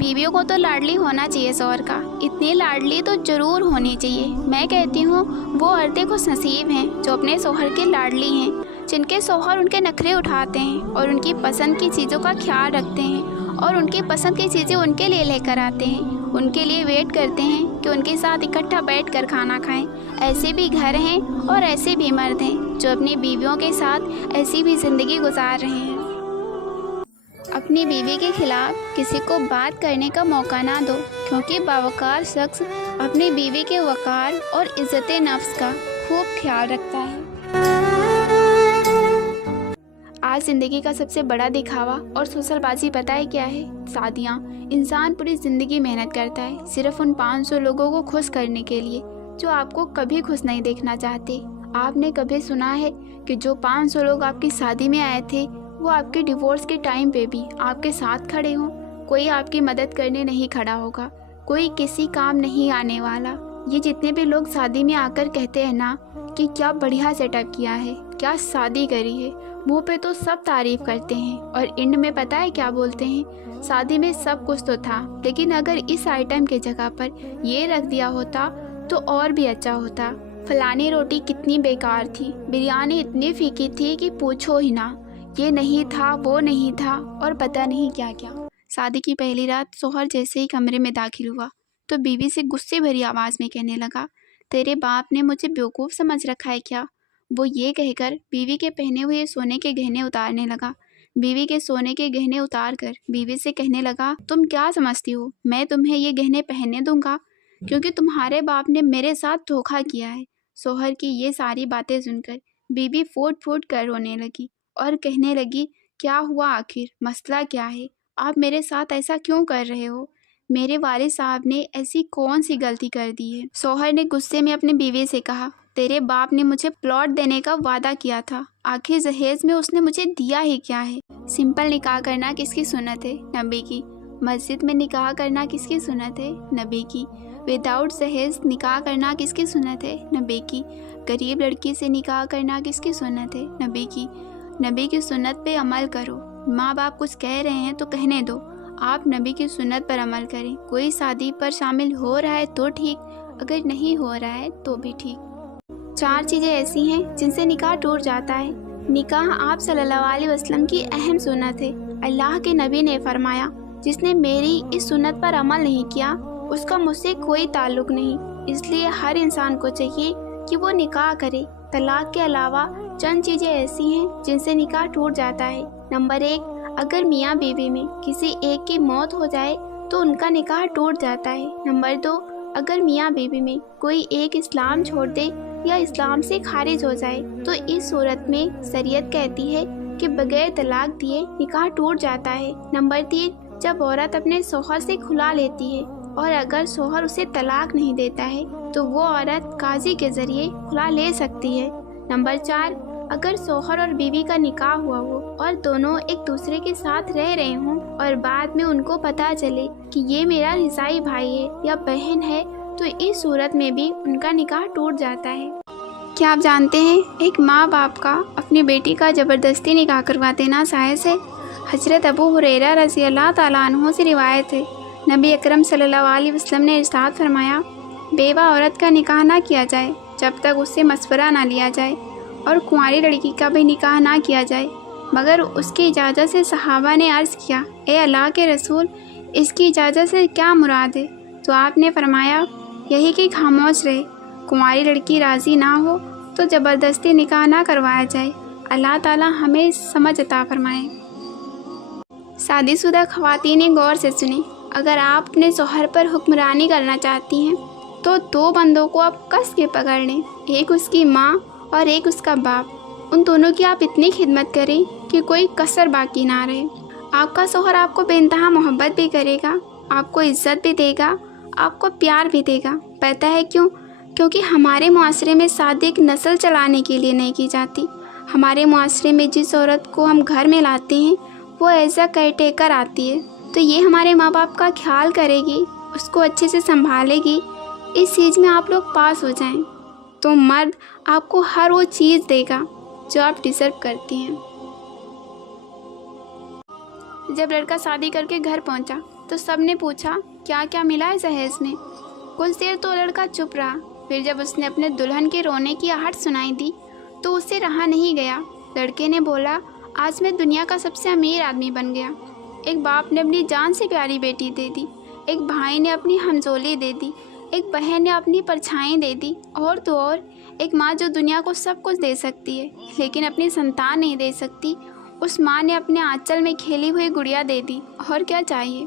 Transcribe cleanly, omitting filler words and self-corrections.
बीवियों को तो लाडली होना चाहिए शौहर का, इतनी लाडली तो ज़रूर होनी चाहिए। मैं कहती हूँ वो औरतें खुश नसीब हैं जो अपने शौहर की लाडली हैं, जिनके शौहर उनके नखरे उठाते हैं और उनकी पसंद की चीज़ों का ख्याल रखते हैं और उनकी पसंद की चीज़ें उनके लिए लेकर आते हैं, उनके लिए वेट करते हैं कि उनके साथ इकट्ठा बैठकर खाना खाएं। ऐसे भी घर हैं और ऐसे भी मर्द हैं जो अपनी बीवियों के साथ ऐसी भी ज़िंदगी गुजार रहे हैं। अपनी बीवी के खिलाफ किसी को बात करने का मौका ना दो, क्योंकि बावकार शख्स अपनी बीवी के वकार और इज़्ज़त नफ्स का खूब ख्याल रखता है। आज ज़िंदगी का सबसे बड़ा दिखावा और सोशलबाजी पता है क्या है? शादियाँ। इंसान पूरी ज़िंदगी मेहनत करता है सिर्फ उन 500 लोगों को खुश करने के लिए जो आपको कभी खुश नहीं देखना चाहते। आपने कभी सुना है कि जो 500 लोग आपकी शादी में आए थे वो आपके डिवोर्स के टाइम पे भी आपके साथ खड़े हों? कोई आपकी मदद करने नहीं खड़ा होगा, कोई किसी काम नहीं आने वाला। ये जितने भी लोग शादी में आकर कहते हैं ना कि क्या बढ़िया सेटअप किया है, क्या शादी करी है, मुंह पे तो सब तारीफ करते हैं और एंड में पता है क्या बोलते हैं? शादी में सब कुछ तो था, लेकिन अगर इस आइटम के जगह पर ये रख दिया होता तो और भी अच्छा होता। फलानी रोटी कितनी बेकार थी, बिरयानी इतनी फीकी थी कि पूछो ही ना, ये नहीं था, वो नहीं था और पता नहीं क्या क्या। शादी की पहली रात शौहर जैसे ही कमरे में दाखिल हुआ तो बीवी से गुस्से भरी आवाज़ में कहने लगा, तेरे बाप ने मुझे बेवकूफ़ समझ रखा है क्या? वो ये कहकर बीवी के पहने हुए सोने के गहने उतारने लगा। बीवी के सोने के गहने उतार कर बीवी से कहने लगा, तुम क्या समझती हो मैं तुम्हें ये गहने पहनने दूंगा? क्योंकि तुम्हारे बाप ने मेरे साथ धोखा किया है। शौहर की ये सारी बातें सुनकर बीवी फूट फूट कर रोने लगी और कहने लगी, क्या हुआ आखिर, मसला क्या है? आप मेरे साथ ऐसा क्यों कर रहे हो? मेरे वालिद साहब ने ऐसी कौन सी गलती कर दी है? शौहर ने गुस्से में अपनी बीवी से कहा, तेरे बाप ने मुझे प्लॉट देने का वादा किया था, आखिर जहेज में उसने मुझे दिया ही क्या है? सिंपल निकाह करना किसकी सुन्नत है? नबी की। मस्जिद में निकाह करना किसकी सुन्नत है? नबी की। विदाउट जहेज निकाह करना किसकी सुन्नत है? नबी की। गरीब लड़की से निकाह करना किसकी सुन्नत है? नबी की। नबी की सुन्नत पे अमल करो। माँ बाप कुछ कह रहे हैं तो कहने दो, आप नबी की सुन्नत पर अमल करें। कोई शादी पर शामिल हो रहा है तो ठीक, अगर नहीं हो रहा है तो भी ठीक। 4 चीज़ें ऐसी हैं जिनसे निकाह टूट जाता है। निकाह आप सल्लल्लाहु अलैहि वसल्लम की अहम सुन्नत है। अल्लाह के नबी ने फरमाया, जिसने मेरी इस सुन्नत पर अमल नहीं किया उसका मुझसे कोई ताल्लुक़ नहीं। इसलिए हर इंसान को चाहिए कि वो निकाह करे। तलाक के अलावा चंद चीज़ें ऐसी हैं जिनसे निकाह टूट जाता है। नंबर 1, अगर मियाँ बीवी में किसी एक की मौत हो जाए तो उनका निकाह टूट जाता है। नंबर 2, अगर मियाँ बीवी में कोई एक इस्लाम छोड़ दे या इस्लाम से खारिज हो जाए तो इस सूरत में शरीयत कहती है कि बगैर तलाक दिए निकाह टूट जाता है। नंबर 3, जब औरत अपने शौहर से खुला लेती है और अगर शौहर उसे तलाक नहीं देता है तो वो औरत काजी के ज़रिए खुला ले सकती है। नंबर 4, अगर शौहर और बीवी का निकाह हुआ हो और दोनों एक दूसरे के साथ रह रहे हों और बाद में उनको पता चले कि ये मेरा रिसाई भाई है या बहन है तो इस सूरत में भी उनका निकाह टूट जाता है। क्या आप जानते हैं एक माँ बाप का अपनी बेटी का ज़बरदस्ती निकाह करवा देना जायज़ है? हज़रत अबू हुरैरा रज़ी अल्लाह ताला अन्हु से रिवायत है, नबी अकरम सल्लल्लाहु अलैहि वसल्लम ने इरशाद फरमाया, बेवा औरत का निकाह ना किया जाए जब तक उससे मशवरा ना लिया जाए और कुंवारी लड़की का भी निकाह ना किया जाए मगर उसकी इजाज़त से। सहाबा ने अर्ज़ किया, ए अल्लाह के रसूल, इसकी इजाज़त से क्या मुराद है? तो आपने फरमाया, यही कि खामोश रहे, कुंवारी लड़की राज़ी ना हो तो ज़बरदस्ती निकाह ना करवाया जाए। अल्लाह ताला हमें समझ अता फरमाए। शादीशुदा ख़वातीन गौर से सुने, अगर आप अपने शौहर पर हुक्मरानी करना चाहती हैं तो 2 बंदों को आप कस के पकड़ लें, एक उसकी माँ और एक उसका बाप। उन दोनों की आप इतनी खिदमत करें कि कोई कसर बाकी ना रहे। आपका शौहर आपको बेइंतहा मोहब्बत भी करेगा, आपको इज़्ज़त भी देगा, आपको प्यार भी देगा। पता है क्यों? क्योंकि हमारे मुआशरे में शादी एक नस्ल चलाने के लिए नहीं की जाती। हमारे मुआशरे में जिस औरत को हम घर में लाते हैं वो एज अ केयरटेकर आती है, तो ये हमारे माँ बाप का ख्याल करेगी, उसको अच्छे से संभालेगी। इस चीज़ में आप लोग पास हो जाएं तो मर्द आपको हर वो चीज़ देगा जो आप डिज़र्व करती हैं। जब लड़का शादी करके घर पहुंचा تو سب نے پوچھا کیا کیا ملا ہے جہیز میں۔ کچھ دیر تو لڑکا چپ رہا، پھر جب اس نے اپنے دلہن کے رونے کی آہٹ سنائی دی تو اسے رہا نہیں گیا۔ لڑکے نے بولا آج میں دنیا کا سب سے امیر آدمی بن گیا۔ ایک باپ نے اپنی جان سے پیاری بیٹی دے دی، ایک بھائی نے اپنی ہمجولی دے دی، ایک بہن نے اپنی پرچھائیں دے دی، اور تو اور ایک ماں جو دنیا کو سب کچھ دے سکتی ہے لیکن اپنی سنتان نہیں دے سکتی، اس ماں نے اپنے آنچل میں کھیلی ہوئی گڑیا دے دی، اور کیا چاہیے۔